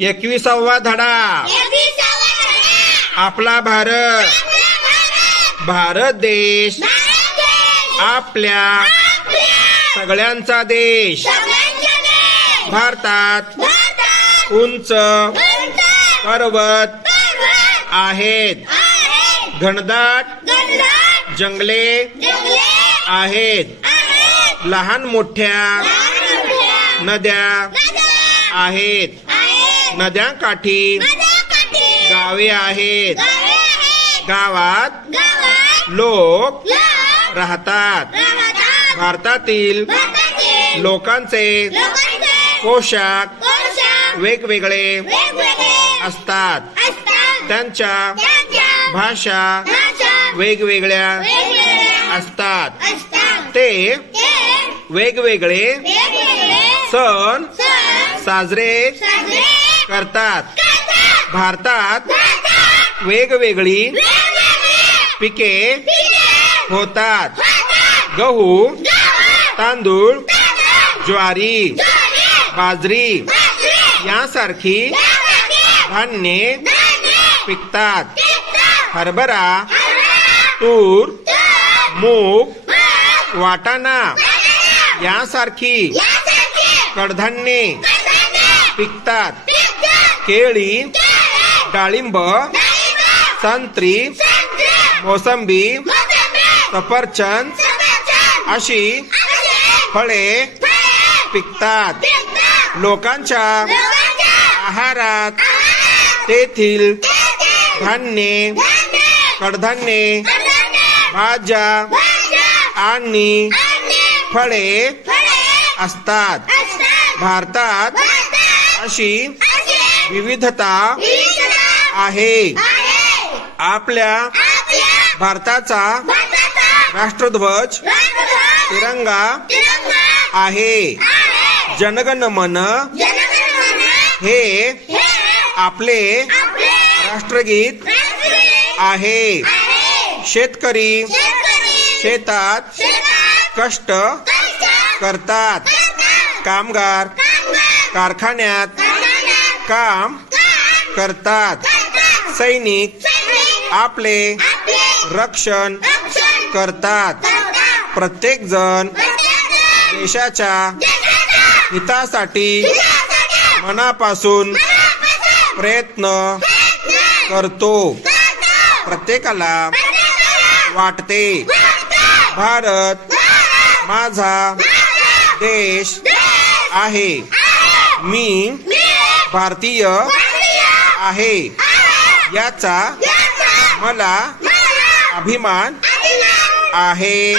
एकविसावा धडा. आपला भारत. भारत. देश. आपल्या सगळ्यांचा देश. भारतात उंच पर्वत आहेत. घनदाट जंगले आहेत. लहान मोठ्या नद्या आहेत. नद्यांकाठी गावे आहेत. गावात लोक राहतात. भारतातील लोकांचे पोशाख वेगवेगळे असतात. त्यांच्या भाषा वेगवेगळ्या असतात. ते वेगवेगळे सण साजरे करतात. भारतात वेगवेगळी पिके होतात. गहू तांदूळ ज्वारी बाजरी यासारखी धान्ये पिकतात. हरभरा तूर मूग वाटाणा यासारखी कडधान्ये पिकतात. केळी डाळिंब संत्री मोसंबी सफरचंद अशी फळे पिकतात. लोकांच्या आहारात तेथील धान्ये कडधान्ये भाज्या आणि फळे असतात. भारतात अशी विविधता आहे. आपल्या भारताचा राष्ट्रध्वज तिरंगा आहे. जनगण मन हे आपले राष्ट्रगीत आहे. शेतकरी शेतात कष्ट करतात. कामगार कारखान्यात काम करतात. सैनिक आपले रक्षण करतात. प्रत्येक जण देशाच्या हितासाठी मनापासून प्रयत्न करतो. प्रत्येकाला वाटते. भारत माझा देश आहे. मी भारतीय आहे. याचा मला अभिमान आहे.